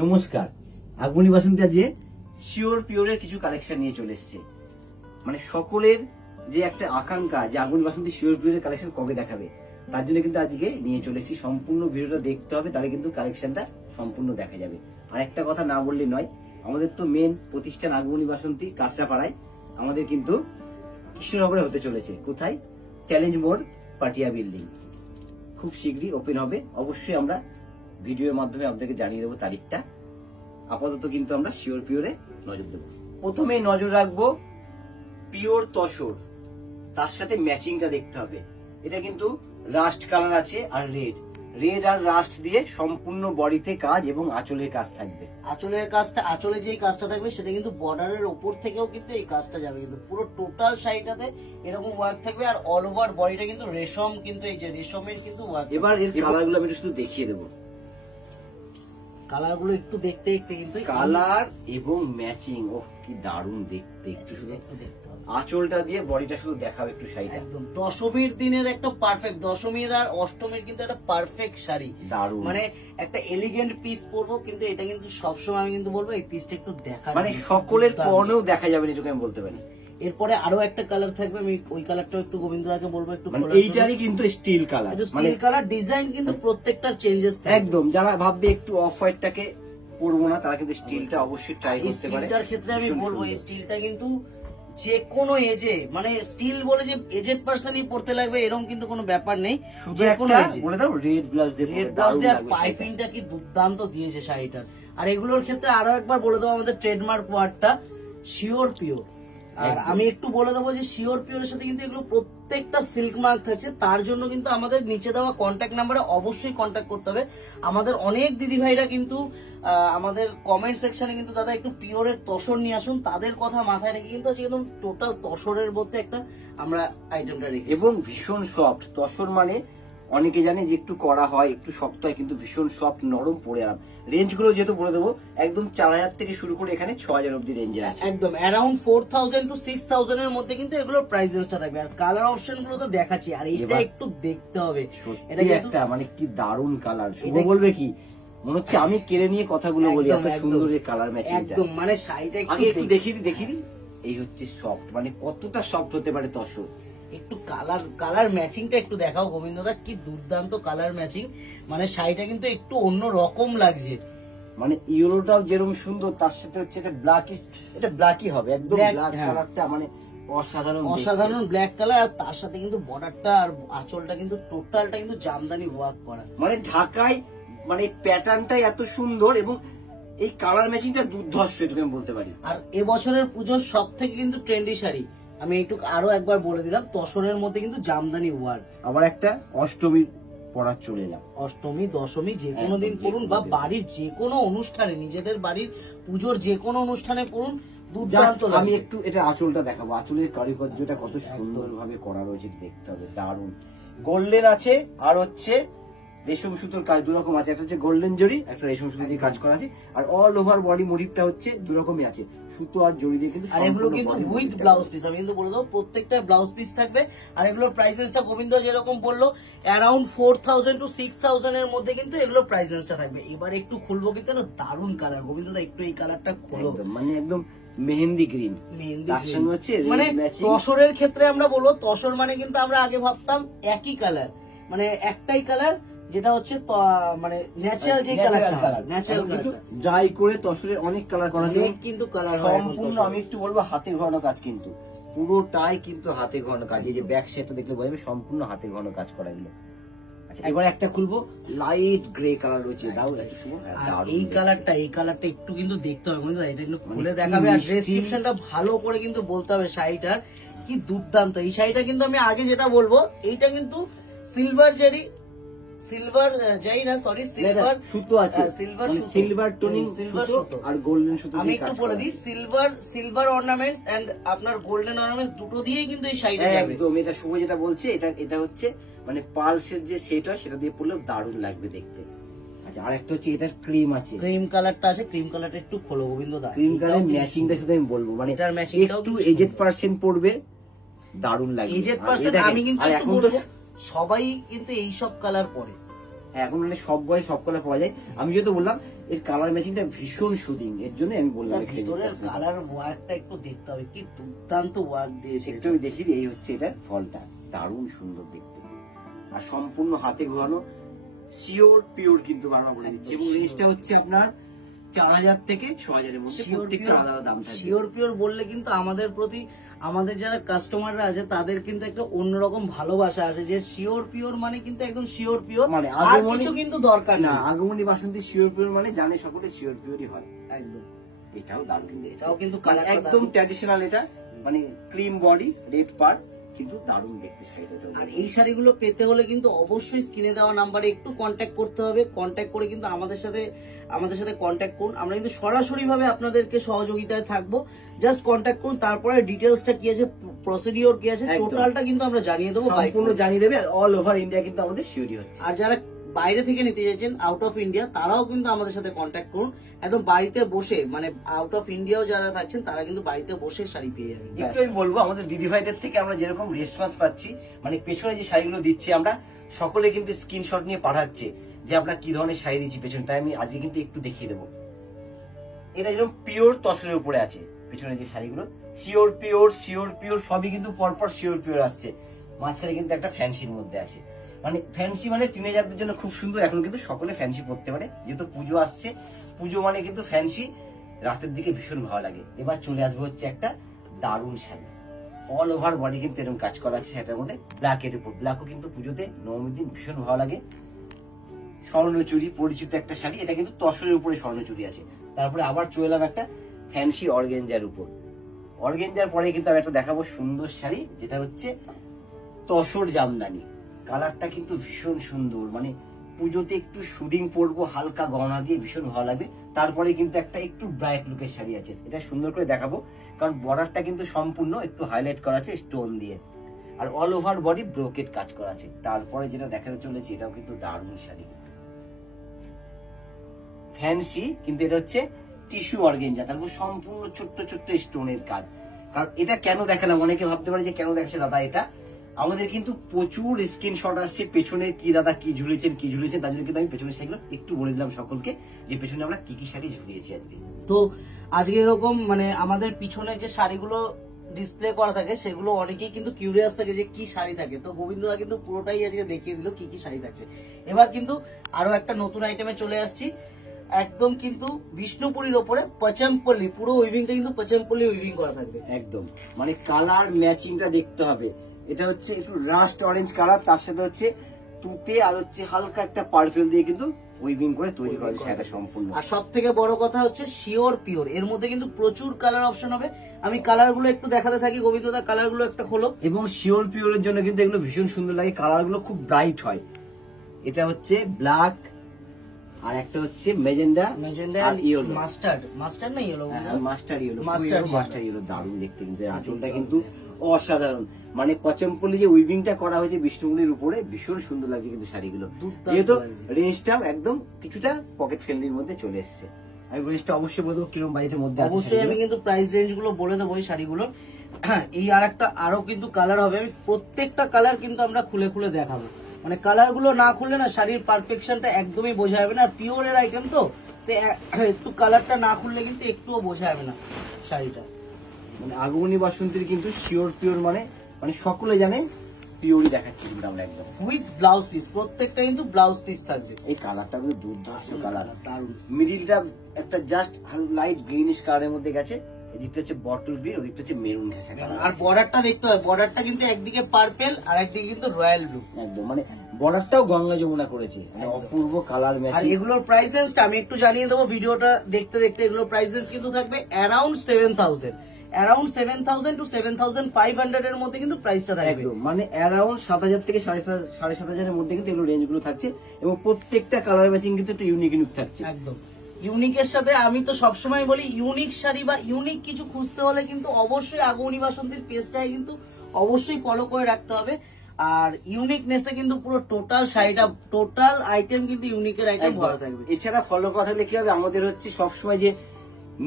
নমস্কার, আগুনি বাসন্তী আজকে শিওর পিওরের কিছু কালেকশন নিয়ে চলে এসেছে। মানে সকলের যে একটা আকাঙ্ক্ষা যে আগুনি বাসন্তী শিওর পিওরের কালেকশন কবে দেখাবে, তার জন্য কিন্তু আজকে নিয়ে চলে এসেছি। সম্পূর্ণ ভিডিওটা দেখতে হবে, তাহলে কিন্তু কালেকশনটা সম্পূর্ণ দেখা যাবে। আর একটা কথা না বললে নয়, আমাদের তো মেন প্রতিষ্ঠান আগুনি বাসন্তী কাঁচরাপাড়ায়, আমাদের কিন্তু কৃষ্ণনগরে হতে চলেছে। কোথায়? চ্যালেঞ্জ মোড়, পাটিয়া বিল্ডিং। খুব শীঘ্রই ওপেন হবে। অবশ্যই আমরা ভিডিওর মাধ্যমে আপনাদেরকে জানিয়ে দেবো তারিখটা। আপাতত কিন্তু আমরা শিওর পিওরে নজর দেবো। প্রথমে নজর রাখবো পিওর তসর, তার সাথে ম্যাচিংটা দেখতে হবে। এটা কিন্তু রাস্ট কালার আছে আর রেড আর রাস্ট দিয়ে সম্পূর্ণ বডিতে কাজ এবং আঁচলের কাজ থাকবে। আঁচলের কাজটা, আঁচলে যেই কাজটা থাকবে সেটা কিন্তু বর্ডারের উপর থেকেও কিন্তু এই কাজটা যাবে, কিন্তু পুরো টোটাল সাইডটাতে এরকম ওয়ার্ক থাকবে। আর অল ওভার বডিটা কিন্তু রেশম, কিন্তু এই যে রেশমের কিন্তু ওয়ার্ক। এবার এর কালারগুলো আমি শুধু দেখিয়ে দেবো। কালারগুলো একটু দেখতে দেখতে কিন্তু কালার এবং ম্যাচিং, ও কি দারুণ দেখতে। শুধু একটু দেখতে হবে, আঁচলটা দিয়ে বডিটা শুধু দেখাবে একটু শাড়ি। একদম দশমীর দিনের একটা পারফেক্ট, দশমীর আর অষ্টমীর কিন্তু একটা পারফেক্ট শাড়ি, দারুণ। মানে একটা এলিগেন্ট পিস পরবো, কিন্তু এটা কিন্তু সবসময় আমি কিন্তু বলবো এই পিসটা একটু দেখা, মানে সকলের পরনেও দেখা যাবে না, এটুকু আমি বলতে পারি। এরপরে আরো একটা কালার থাকবে, আমি ওই কালারটাও একটু গোবিন্দদাকে বলবো একটু। মানে এইটারই কিন্তু steel colour, steel colour design কিন্তু প্রত্যেকটার চেঞ্জেস একদম। যারা ভাববে একটু অফ হোয়াইটটাকে পরবো না, তারা কিন্তু স্টিলটা অবশ্যই ট্রাই করতে পারে। স্টিলটার ক্ষেত্রে আমি বলবো এই স্টিলটা কিন্তু যে কোনো এজে, মানে স্টিল বলে যে এজেড পার্সনই পড়তে লাগবে এরকম কিন্তু কোনো ব্যাপার নেই। যে কোনো এজে বলে দাও রেড ব্লাউজ দিয়ে, রেড ব্লাউজ দিয়ে আর পাইপিংটা কি দুর্দান্ত দিয়েছে শাড়িটার। আর এগুলোর ক্ষেত্রে আরো একবার বলে দেবো আমাদের ট্রেডমার্ক ওয়ার্ডটা শিওর পিওর। আর আমি একটু বলে দেবো যে শিওর পিওরের সাথে কিন্তু এগুলো প্রত্যেকটা সিল্ক মার্ক আছে। তার জন্য কিন্তু আমাদের নিচে দেওয়া কন্ট্যাক্ট নাম্বারে অবশ্যই কন্ট্যাক্ট করতে হবে। আমাদের অনেক দিদি ভাইরা কিন্তু আমাদের কমেন্ট সেকশনে কিন্তু দাদা একটু পিওরের তসর নিয়ে আসুন, তাদের কথা মাথায় রেখে কিন্তু একদম টোটাল তসরের মধ্যে একটা আমরা আইটেমটা রেখে, এবং ভীষণ সফট তসর। মানে অনেকে জানে যে একটু কড়া হয়, একটু শক্ত হয়, কিন্তু ভীষণ সফট নরম পরে আরাম। রেঞ্জ গুলো যেহেতু বলে দেবো, একদম 4000 থেকে শুরু করে এখানে 6000 অব্দি রেঞ্জের আছে। একদম অ্যারাউন্ড 4000 টু 6000 এর মধ্যে কিন্তু এগুলোর প্রাইস রেঞ্জটা থাকবে। আর কালার অপশন গুলো তো দেখাচ্ছি, আর এটা একটু দেখতে হবে। এটা একটা মানে কি দারুণ কালার। শুভ বলবে কি, মনে হচ্ছে আমি কেড়ে নিয়ে কথাগুলো বলি, এত সুন্দর এই কালার ম্যাচিং। একদম মানে শাড়িটা একটু দেখিয়ে দিই। এই হচ্ছে সফট, মানে কতটা সফট হতে পারে তসর। একটু কালার ম্যাচিংটা একটু দেখাও গোবিন্দদা, কি দুর্দান্ত কালার ম্যাচিং। মানে শাড়িটা কিন্তু একটু অন্য রকম লাগছে। মানে ইয়েলোটাও যেরকম সুন্দর, তার সাথে হচ্ছে এটা ব্ল্যাকই হবে, একদম ব্ল্যাক কালারটা, মানে অসাধারণ ব্ল্যাক কালার। আর তার সাথে কিন্তু বর্ডারটা আর আঁচলটা কিন্তু টোটালটা কিন্তু জামদানি ওয়ার্ক করা। মানে ঢাকায় মানে প্যাটার্নটাই এত সুন্দর এবং এই কালার ম্যাচিংটা দুর্ধর্ষ, এটুকু আমি বলতে পারি। আর এবছরের পুজোর সব থেকে কিন্তু ট্রেন্ডি শাড়ি, আমি একটু আরো একবার বলে দিলাম, তসরের মধ্যে কিন্তু জামদানি ওয়ার্ক। আবার একটা অষ্টমী পরার চলে এলাম। অষ্টমী দশমী যে কোনো দিন পড়ুন, বা বাড়ির যে কোনো অনুষ্ঠানে, নিজেদের বাড়ির পুজোর যে কোনো অনুষ্ঠানে পড়ুন, দুর্দান্ত। আমি একটু এটা আঁচলটা দেখাবো। আঁচলের কারুকার্যটা কত সুন্দর ভাবে করা রয়েছে, দেখতে হবে, দারুণ। গোল্ডেন আছে আর হচ্ছে রেশম সুতোর কাজ দুরকম আছে। একটা হচ্ছে গোল্ডেন জরি, একটা রেশম সুতো দিয়ে কাজ করা আছে। আর অল ওভার বডি মোটিভটা হচ্ছে দুরকমই আছে, সুতো আর জরি দিয়ে। কিন্তু আর এগুলো কিন্তু উইথ ব্লাউজ পিস, আমি কিন্তু বলে দেবো প্রত্যেকটা ব্লাউজ পিস থাকবে। আর এগুলোর প্রাইসেসটা গোবিন্দ যেরকম বললো অ্যারাউন্ড 4000 টু 6000 এর মধ্যে কিন্তু এগুলোর প্রাইসেসটা থাকবে। এবার একটু খুলবো, কিন্তু দারুণ কালার গোবিন্দদা, একটু এই কালারটা খুলো, মানে একদম মেহেন্দি গ্রিন। মানে তসরের ক্ষেত্রে আমরা বলবো, তসর মানে কিন্তু আমরা আগে ভাবতাম একই কালার, মানে একটাই কালার, যেটা হচ্ছে মানে ন্যাচারাল যে কালারটা, ন্যাচারাল কিন্তু ড্রাই করে তসরের অনেক কালার করা যায়, কিন্তু কালার সম্পূর্ণ। আমি একটু বলবো হাতে ঘোরানো কাজ, কিন্তু পুরোটাই কিন্তু হাতে ঘোরানো কাজ। এই যে ব্যাক সাইডটা দেখলে বোঝা যাবে সম্পূর্ণ হাতে ঘোরানো কাজ করা এগুলো। আচ্ছা, এবার একটা খুলবো, লাইট গ্রে কালার রয়েছে। দাও একটু শুভ। এই কালারটা একটু কিন্তু দেখতে হবে, এটা কিন্তু খুলে দেখাবে। আর ডেসক্রিপশনটা ভালো করে কিন্তু বলতে হবে শাড়িটার কি দুর্দান্ত। এই শাড়িটা কিন্তু আমি আগে যেটা বলবো, এইটা কিন্তু সিলভার জেরি, সিলভার যাই না সরি সিলভার সুতো আছে, সিলভার টোনিং সুতো আর গোল্ডেন সুতো। আমি একটু বলে দিই, সিলভার অর্নামেন্টস এন্ড আপনার গোল্ডেন অর্নামেন্টস দুটো দিয়েই কিন্তু এই শাড়িটা যাবে। একদম এটা শুভ যেটা বলছে, এটা হচ্ছে মানে পালসের যে সেট হয়, সেটা দিয়ে পরলেও দারুণ লাগবে দেখতে। আচ্ছা, আর একটা হচ্ছে এটার ক্রিম আছে, ক্রিম কালারটা আছে। ক্রিম কালারটা একটু খোলো গোবিন্দদা, ক্রিম কালার ম্যাচিংটা শুধু আমি বলবো, মানে এটার ম্যাচিং একটু এজেড পার্সেন্ট পড়বে, দারুণ লাগবে। এজেড পার্সেন্ট আমি কিন্তু এখন তো সবাই কিন্তু এই সব কালার পরে, হ্যাঁ এখন মানে সব বয়স সব কালার পাওয়া যায়। আমি যেহেতু বললাম এর কালার ম্যাচিংটা ভীষণ সুদিং, এর জন্য আমি বললাম ভিতরের কালার ওয়ার্কটা একটু দেখতে হবে, কি দুর্দান্ত ওয়ার্ক দিয়েছে। একটু আমি দেখি এই হচ্ছে এটার ফলটা, দারুণ সুন্দর দেখতে, আর সম্পূর্ণ হাতে ঘোরানো শিওর পিওর কিন্তু বারবার বলে দিচ্ছি। এবং রেঞ্জটা হচ্ছে আপনার 4000 থেকে 6000 এর মধ্যে, প্রত্যেকটা আলাদা দাম থাকবে। শিওর পিওর বললে কিন্তু আমাদের প্রতি আমাদের যারা কাস্টমাররা আছে তাদের কিন্তু একটা অন্যরকম ভালোবাসা আছে, যে শিওর পিওর মানে কিন্তু একদম শিওর পিওর, মানে আর কিছু কিন্তু দরকার না। না। আগমনী বাসন্তী শিওর পিওর মানে জানে সকলে শিওর পিওরই হয় একদম। এটাও দারুণ, এটাও কিন্তু একদম ট্র্যাডিশনাল, এটা মানে ক্রিম বডি রেড পার, কিন্তু দারুণ দেখতে শাড়িটা। আর এই শাড়িগুলো পেতে হলে কিন্তু অবশ্যই স্ক্রিনে দেওয়া নাম্বারে একটু কন্ট্যাক্ট করতে হবে। কন্ট্যাক্ট করে কিন্তু আমাদের সাথে কন্ট্যাক্ট করুন, আমরা কিন্তু সরাসরি ভাবে আপনাদেরকে সহযোগিতায় থাকবো। জাস্ট কন্ট্যাক্ট করুন, তারপরে ডিটেলসটা কি আছে, প্রসিডিওর কি আছে, টোটালটা কিন্তু আমরা জানিয়ে দেবো, সম্পূর্ণ জানিয়ে দেবে। আর অল ওভার ইন্ডিয়া কিন্তু আমাদের শিওরই হচ্ছে। আর যারা বাইরে থেকে নিতে চাইছেন, আউট অফ ইন্ডিয়া, তারাও কিন্তু আমাদের সাথে কন্ট্যাক্ট করুন। একদম বাড়িতে বসে, মানে আউট অফ ইন্ডিয়াও যারা থাকছেন তারা কিন্তু বাড়িতে বসে শাড়ি পেয়ে যাবেন। একটু আমি বলবো, আমাদের দিদি ভাইদের থেকে আমরা যেরকম রেসপন্স পাচ্ছি, মানে পেছনে যে শাড়িগুলো দিচ্ছি আমরা, সকলে কিন্তু স্ক্রিনশট নিয়ে পাঠাচ্ছে যে আমরা কি ধরনের শাড়ি দিচ্ছি পেছনে। তাই আমি আজকে কিন্তু একটু দেখিয়ে দেবো। এটা যেরকম পিওর তসরের উপরে আছে, পেছনে যে শাড়িগুলো শিওর পিওর সবই কিন্তু পরপর শিওর পিওর আসছে। মাঝখানে কিন্তু একটা ফ্যান্সির মধ্যে আছে, মানে ফ্যান্সি মানে টিনেজারদের জন্য খুব সুন্দর। এখন কিন্তু সকলে ফ্যান্সি পরতে পারে, যেহেতু পুজো আসছে, পুজো মানে কিন্তু ফ্যান্সি রাতের দিকে ভীষণ ভালো লাগে। এবার চলে আসবো হচ্ছে একটা দারুণ শাড়ি, অল ওভার বডি কিন্তু এরকম কাজ করা আছে সেটার মধ্যে, ব্ল্যাকের উপর। ব্ল্যাকও কিন্তু পুজোতে নবমীর দিন ভীষণ ভালো লাগে। স্বর্ণচুরি পরিচিত একটা শাড়ি, এটা কিন্তু তসরের উপরে স্বর্ণচুরি আছে। তারপরে আবার চলে এলাম একটা ফ্যান্সি অর্গেঞ্জার উপর। অর্গেঞ্জার পরে কিন্তু আমি একটা দেখাবো সুন্দর শাড়ি, যেটা হচ্ছে তসর জামদানি। কালারটা কিন্তু ভীষণ সুন্দর, মানে পুজোতে একটু সুদিং পরবো হালকা গহনা দিয়ে, ভীষণ ভালো লাগবে। তারপরে কিন্তু একটা একটু ব্রাইট লুকের শাড়ি আছে, এটা সুন্দর করে দেখাবো, কারণ বর্ডারটা কিন্তু সম্পূর্ণ একটু হাইলাইট করা আছে স্টোন দিয়ে, আর অল ওভার বডি ব্রোকেট কাজ করা আছে। তারপরে যেটা দেখাতে চলেছে, এটাও কিন্তু দারুণ শাড়ি, ফ্যান্সি, কিন্তু এটা হচ্ছে টিস্যু অর্গেঞ্জা, তারপর সম্পূর্ণ ছোট্ট ছোট্ট স্টোনের কাজ। কারণ এটা কেন দেখালাম, অনেকে ভাবতে পারে যে কেন দেখাচ্ছে দাদা এটা, আমাদের কিন্তু প্রচুর স্ক্রিনশট আসছে পেছনে কি দাদা কি ঝুলেছেন, তার জন্য কিন্তু আমি পেছনে শাড়িগুলো একটু বলে দিলাম সকলকে, যে পেছনে আমরা কি কি শাড়ি ঝুলিয়েছি আজকে। তো আজকে এরকম মানে আমাদের পিছনে যে শাড়িগুলো ডিসপ্লে করা থাকে, সেগুলো অনেকেই কিন্তু কিউরিয়াস থাকে যে কি শাড়ি থাকে। তো গোবিন্দদা কিন্তু পুরোটাই আজকে দেখিয়ে দিল কি কি শাড়ি থাকছে। এবার কিন্তু আরো একটা নতুন আইটেমে চলে আসছি, একদম কিন্তু বিষ্ণুপুরীর ওপরে পচমপল্লি, পুরো উইভিংটা কিন্তু পচমপল্লি উইভিং করা থাকবে। একদম মানে কালার ম্যাচিংটা দেখতে হবে। এটা হচ্ছে একটু রাস্ট অরেঞ্জ কালার, তার সাথে হচ্ছে তুতে আর হচ্ছে হালকা একটা পার্পল দিয়ে কিন্তু উইভিং করে তৈরি করা হয়েছে এটা সম্পূর্ণ। আর সব থেকে বড় কথা হচ্ছে শিওর পিওর, এর মধ্যে কিন্তু প্রচুর কালার অপশন হবে। আমি কালার গুলো একটু দেখাতে থাকি, গোবিন্দদা কালার গুলো একটা খোলো। এবং শিওর পিওরের জন্য কিন্তু এগুলো ভীষণ সুন্দর লাগে, কালার গুলো খুব ব্রাইট হয়। এটা হচ্ছে ব্ল্যাক, আর একটা হচ্ছে মেজেন্ডা আর ইয়েলো, মাস্টার্ড না ইয়েলো, মাস্টার্ড ইয়েলো, দারুণ দেখতে কিন্তু। আঁচলটা কিন্তু অসাধারণ, মানে পচমপল্লি যে উইভিংটা করা হয়েছে বিষ্ণুপুরীর উপরে, ভীষণ সুন্দর লাগছে কিন্তু শাড়িগুলো। যেহেতু রেঞ্জটাও একদম কিছুটা পকেট ফ্রেন্ডলির মধ্যে চলে এসছে, আমি রেঞ্জটা অবশ্যই বলবো কিরকম বাজেটের মধ্যে আছে। অবশ্যই আমি কিন্তু প্রাইস রেঞ্জ গুলো বলে দেবো এই শাড়িগুলোর। এই আর একটা আরো কিন্তু কালার হবে, আমি প্রত্যেকটা কালার কিন্তু আমরা খুলে খুলে দেখাবো। মানে কালার গুলো না খুললে না শাড়ির পারফেকশনটা একদমই বোঝা যাবে না। পিওরের আইটেম তো একটু কালারটা না খুললে কিন্তু একটুও বোঝা যাবে না শাড়িটা। মানে আগমনী বাসন্তীর কিন্তু শিওর পিওর মানে সকলে জানে পিওরই দেখাচ্ছি কিন্তু আমরা একদম উইথ ব্লাউজ পিস, প্রত্যেকটা কিন্তু ব্লাউজ পিস থাকবে। এই কালারটা কিন্তু দুর্ধর্ষ কালার, দারুণ। মিডিলটা একটা জাস্ট লাইট গ্রিনিশ কালারের মধ্যে গেছে, এদিকটা হচ্ছে বটল গ্রিন, ওদিকটা হচ্ছে মেরুন ঘেঁষা কালার। আর বর্ডারটা দেখতে হয়, বর্ডারটা কিন্তু একদিকে পার্পল আর একদিকে কিন্তু রয়্যাল ব্লু, একদম মানে বর্ডারটাও গঙ্গা যমুনা করেছে, অপূর্ব কালার ম্যাচিং। আর এগুলোর প্রাইস রেঞ্জটা আমি একটু জানিয়ে দেবো ভিডিওটা দেখতে দেখতে। এগুলোর প্রাইস রেঞ্জ কিন্তু থাকবে অ্যারাউন্ড 7,000 to 7,500 এর মধ্যে কিন্তু প্রাইসটা থাকবে। মানে অ্যারাউন্ড 7,000 থেকে 7,500 এর মধ্যে কিন্তু এগুলো রেঞ্জ গুলো থাকছে, এবং প্রত্যেকটা কালার ম্যাচিং কিন্তু একটু ইউনিক থাকছে। একদম ইউনিকের সাথে আমি তো সবসময় বলি, ইউনিক শাড়ি বা ইউনিক কিছু খুঁজতে হলে কিন্তু অবশ্যই আগমনী বাসন্তীর পেজটাই কিন্তু অবশ্যই ফলো করে রাখতে হবে। আর ইউনিকনেসে কিন্তু পুরো টোটাল শাড়িটা, টোটাল আইটেম কিন্তু ইউনিকের আইটেম ভরা থাকবে। এছাড়া ফলো করা থাকলে কি হবে, আমাদের হচ্ছে সবসময় যে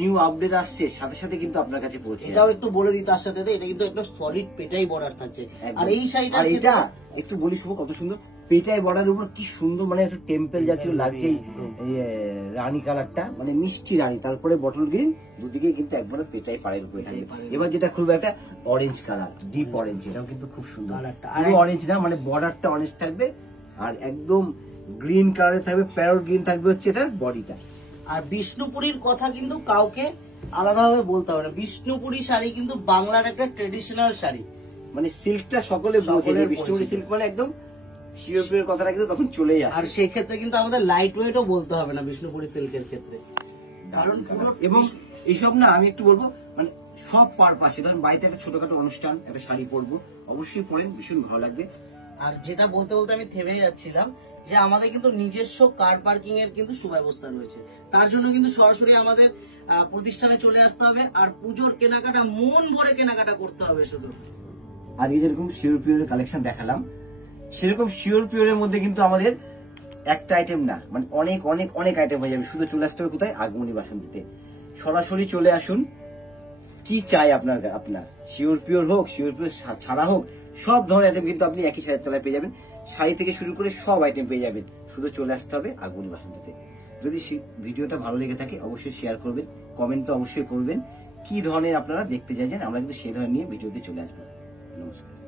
নিউ আপডেট আসছে সাথে সাথে কিন্তু আপনার কাছে পৌঁছে যাবে। এটাও একটু বলে দিই তার সাথে, এটা কিন্তু একটা সলিড পেটাই বর্ডার থাকছে। আর এই শাড়িটা এটা একটু বলি শুভ, কত সুন্দর পেটাই বর্ডারের উপর কি সুন্দর, মানে একটা টেম্পল জাতীয় লাগছে এই রানী কালারটা, মানে মিষ্টি রানী, তারপরে বটল গ্রিন, দুদিকে কিন্তু একবারে পেটাই পাড়ের উপরে থাকবে। এবার যেটা খুলবে একটা অরেঞ্জ কালার, ডিপ অরেঞ্জ, এটাও কিন্তু খুব সুন্দর, পুরো অরেঞ্জ না, মানে বর্ডারটা অরেঞ্জ থাকবে আর একদম গ্রিন কালারে থাকবে, প্যারট গ্রিন থাকবে হচ্ছে এটার বডিটা। আর বিষ্ণুপুরীর কথা কিন্তু কাউকে আলাদাভাবে বলতে হবে না, বিষ্ণুপুরী শাড়ি কিন্তু বাংলার একটা ট্রেডিশনাল শাড়ি, মানে সিল্কটা সকলে বোঝে, বিষ্ণুপুরী সিল্ক মানে একদম শিওর পিওর কথাটা কিন্তু তখন চলেই আসে। আর সেই ক্ষেত্রে কিন্তু আমাদের লাইট ওয়েটও বলতে হবে না বিষ্ণুপুরী সিল্কের ক্ষেত্রে, কারণ এবং এইসব না আমি একটু বলবো, মানে সব পারপাসে, ধরেন বাড়িতে একটা ছোটখাটো অনুষ্ঠান, একটা শাড়ি পরবো, অবশ্যই পরেন, ভীষণ ভালো লাগবে। আর যেটা বলতে বলতে আমি থেমে যাচ্ছিলাম, যে আমাদের কিন্তু নিজস্ব কার পার্কিং এর কিন্তু সুব্যবস্থা রয়েছে, তার জন্য কিন্তু সরাসরি আমাদের প্রতিষ্ঠানে চলে আসতে হবে, আর পুজোর কেনাকাটা মন ভরে কেনাকাটা করতে হবে শুধু। আর এই যেরকম শিওর পিওরের কালেকশন দেখালাম, সেরকম শিওর পিওরের মধ্যে কিন্তু আমাদের একটা আইটেম না, মানে অনেক অনেক অনেক আইটেম হয়ে যাবে। শুধু চলে আসতে হবে কোথায়? আগমনী বাসন্তীতে। সরাসরি চলে আসুন। কি চাই আপনার শিওর পিওর হোক, শিওর পিওর ছাড়া হোক, সব ধরনের আইটেম কিন্তু আপনি একই সাথে তলায় পেয়ে যাবেন। শাড়ি থেকে শুরু করে সব আইটেম পেয়ে যাবেন, শুধু চলে আসতে হবে আগমনী বাসন্তীতে। যদি ভিডিওটা ভালো লেগে থাকে অবশ্যই শেয়ার করবেন, কমেন্ট তো অবশ্যই করবেন কি ধরনের আপনারা দেখতে চাইছেন, আমরা কিন্তু সেই ধরনের নিয়ে ভিডিওতে চলে আসবো। নমস্কার।